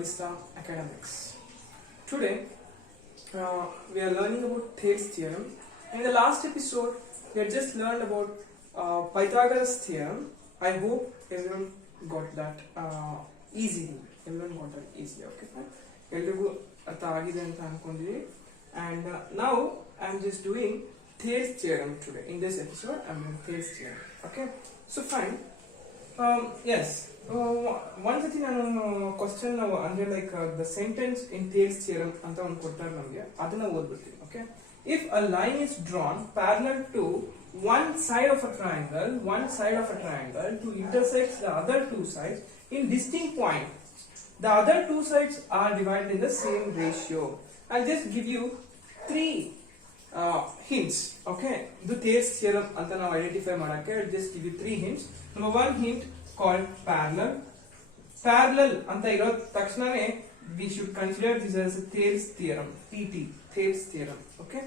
Barista Academics. Today we are learning about Thales theorem. In the last episode we had just learned about Pythagoras theorem. I hope everyone got that easily. Everyone got that easily. Okay, fine. ಎಲ್ರಿಗೂ ಅರ್ಥ ಆಗಿದೆ ಅಂತ ಅನ್ಕೊಂಡಿದ್ದೀನಿ. And now I am just doing Thales theorem today. In this episode I am doing Thales theorem. Okay, so fine. Yes. One thing ನಾನು question ಅಂದ್ರೆ like the sentence in Thales theorem ಅಂತ ಒಂದು ಕೊಡ್ತಾರೆ ನಮಗೆ, ಅದನ್ನ ಓದ್ಬಿಡ್ತೀನಿ. Okay, if a line is drawn parallel to one side of a triangle to intersect the other two sides in distinct points, the other two sides are divided in the same ratio. I'll just give you three hints. Okay, the Thales theorem anta ನಾವು identify ಮಾಡಕ್ಕೆ I'll just give you three hints. Number one hint called parallel ಅಂತ ಇರೋ ತಕ್ಷಣನೇ we should consider this as a Thales theorem, Thales theorem. Okay,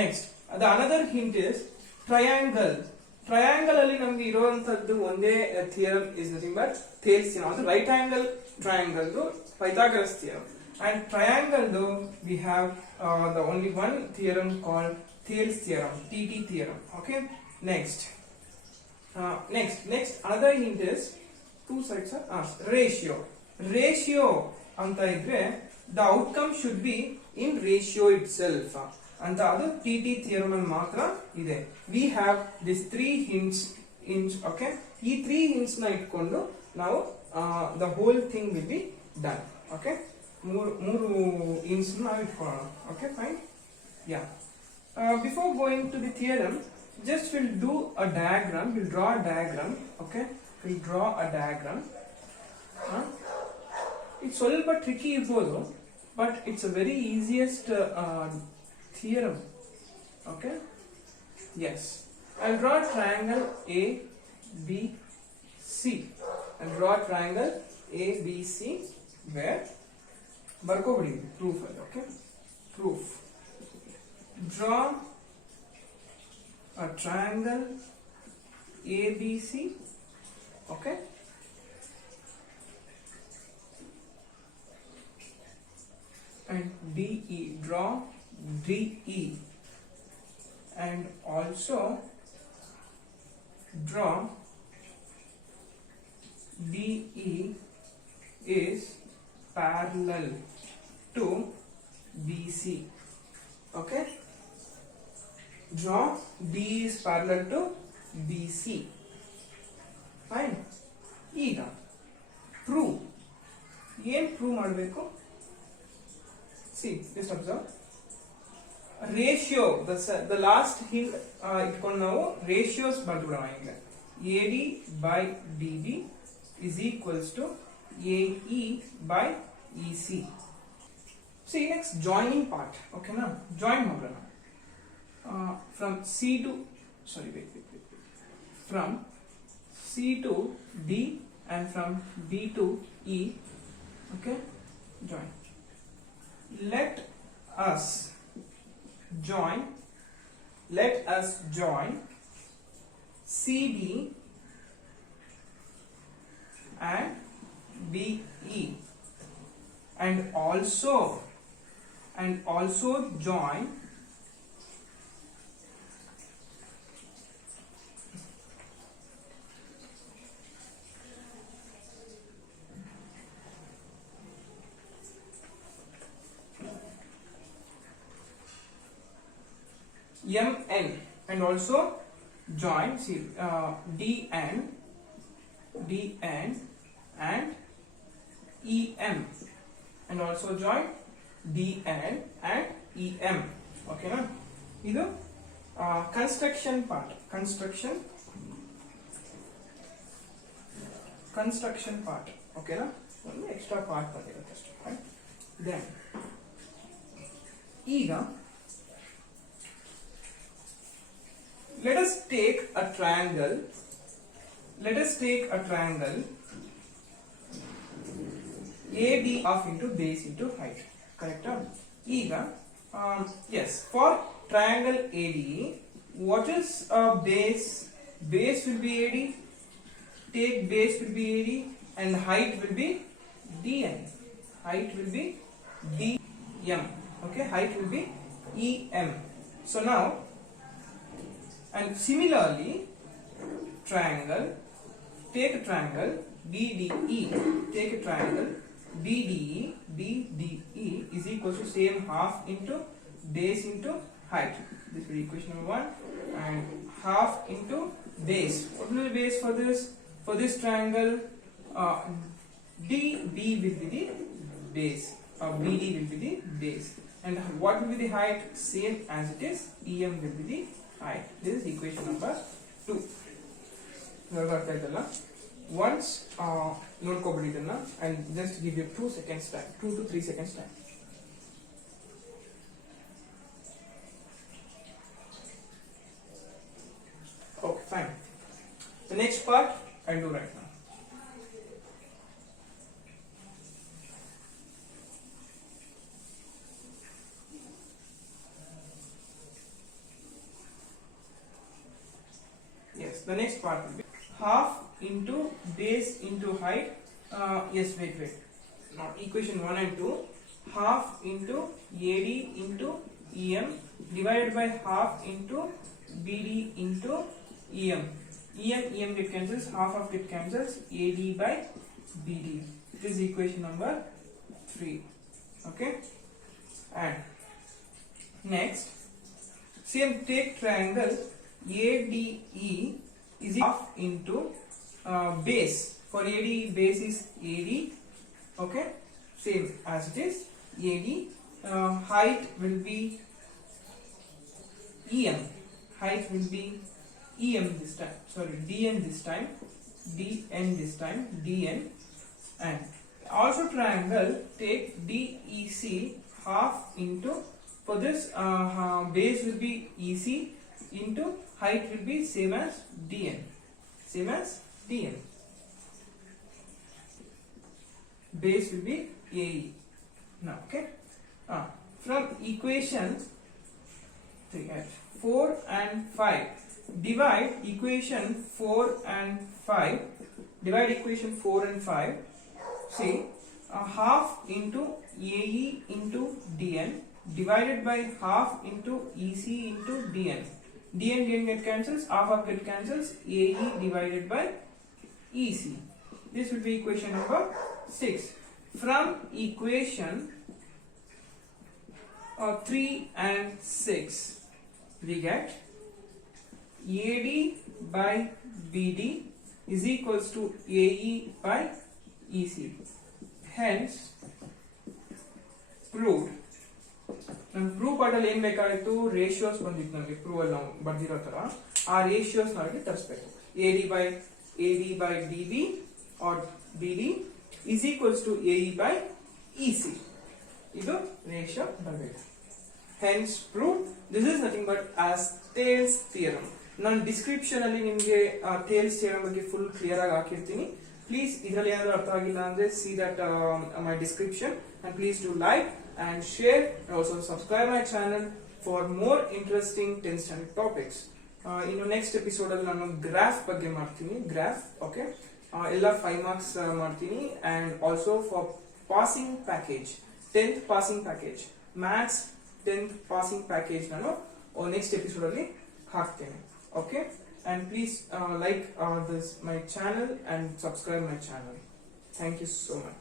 next the another hint is triangle ಅಲ್ಲಿ ನಮ್ಗೆ ಇರುವಂತದ್ದು ಒಂದೇ theorem is nothing but Thales theorem. ಅಂದ್ರೆ right angle triangle Pythagoras theorem, and triangle we have the only one theorem called Thales theorem, TT theorem. Okay, next another hint is two sides are ratio anta idre the outcome should be in ratio itself ಅಂತ ಅದು TT theorem ಅಲ್ಲಿ ಮಾತ್ರ ಇದೆ. We have these three hints. Okay, ಈ three hints ನ ಇಟ್ಕೊಂಡು ನಾವು the whole thing will be done. Okay, ಮೂರು hints ನಾವು ಇಟ್ಕೊಳ್ಳೋಣ. Okay, fine. Yeah. Before going to the theorem, just we'll do a diagram. We'll draw a diagram. Okay, we'll draw a diagram. It's ಸ್ವಲ್ಪ tricky ಇರ್ಬೋದು, but it's a very easiest theorem. Okay, yes, I'll draw a triangle ABC. I'll draw a triangle ABC where barkobidi proof. Okay, proof. Draw a triangle ABC. Okay, and DE, draw DE, and also draw DE is parallel to BC. Okay, draw DE is parallel to BC. Fine. ಈಗ prove ಏನು prove ಮಾಡಬೇಕು? See, just observe. Ratio, the last hint ಇಟ್ಕೊಂಡು ನಾವು ratios ಬರ್ದ್ಬಿಡೋಣ. ಈಗ AD by BB is equals to AE by EC. See, next joining part. Okay, now join ಮಾಡೋಣ. From C to from C to D and from D to E. Okay, join. Let us join CD and BE, and also join MN, and also join DN and EM, and also join DN and EM. Okay, na idu construction part. Okay, na one extra part ಬಂದಿರುತ್ತೆ ಅಷ್ಟೇ. Right? Then ಈಗ let us take a triangle AB half into base into height. Correct? ಈಗ yes, for triangle ADE, what is base? Base will be AD. Take base will be AD and height will be DN. height will be dm. Okay, height will be em. So now, and similarly, triangle, take a triangle BDE, take a triangle BDE is equal to same half into base into height. This will be equation number 1, and half into base. What will be the base for this? For this triangle, DB will be the base, BD will be the base. And what will be the height? Same as it is, EM will be the height. This is equation number 2. Once ನೋಡ್ಕೊಬಿಡಿ ಇದನ್ನ, and just give you 2 seconds time, 2 to 3 seconds time. Okay, fine. The next part I'll do right now. Yes, the next part will be half into base into height. Yes, wait. Not equation 1 and 2. Half into AD into EM divided by half into BD into EM. EM get cancels, half of it cancels, AD by BD. This is equation number 3. Okay, and next, same take triangle ADE is half into base. For AD, base is AD. Okay, same as it is AD. Height will be EM. Height will be EM this time. Sorry, DN this time. DN this time. DN. And also triangle, take DEC, half into, for this base will be EC into height will be same as DN. Same as DN. Base will be AE. Now, okay. From equation 4 and 5, divide equation 4 and 5. Divide equation 4 and 5. See, half into AE into DN divided by half into EC into DN. DN get cancels, half of it cancels, AE divided by EC. This will be equation number 6. From equation 3 and 6, we get AD by BD is equals to AE by EC. Hence, proved. ನಾನು prove ಪಾರ್ಟಲ್ಲಿ ಏನ್ ಬೇಕಾಗಿತ್ತು, ratios ಬಂದಿತ್ತು ನಮಗೆ prove ಅಲ್ಲಿ ನಾವು ಬರ್ದಿರೋ ತರ. ಆ ratios ನಾವಿಲ್ಲಿ ತರಿಸಬೇಕು. AD by DB or BD is equals to AE by EC. ಇದು ರೇಷಿಯೋ ಬರಬೇಕು. Hence proved. This is nothing but as Thales theorem. ನಾನು ಡಿಸ್ಕ್ರಿಪ್ಷನ್ ಅಲ್ಲಿ ನಿಮಗೆ ಥೇಲ್ಸ್ ಥಿಯರಮ್ ಬಗ್ಗೆ ಫುಲ್ ಕ್ಲಿಯರ್ ಆಗಿ ಹಾಕಿರ್ತೀನಿ. ಪ್ಲೀಸ್ ಇದರಲ್ಲಿ ಏನಾದರೂ ಅರ್ಥ ಆಗಿಲ್ಲ ಅಂದ್ರೆ see that my description, and please do like and share, and also subscribe my channel for more interesting 10th standard topics. ಇನ್ನು ನೆಕ್ಸ್ಟ್ ಎಪಿಸೋಡ್ ಅಲ್ಲಿ ನಾನು ಗ್ರಾಫ್ ಬಗ್ಗೆ ಮಾಡ್ತೀನಿ. ಗ್ರಾಫ್ ಓಕೆ, ಎಲ್ಲ 5 ಮಾರ್ಕ್ಸ್ ಮಾಡ್ತೀನಿ. And also for passing package, 10th passing package, maths 10th passing package ನಾನು next episode ಅಲ್ಲಿ ಹಾಕ್ತೇನೆ. Okay, and please like this my channel and subscribe my channel. Thank you so much.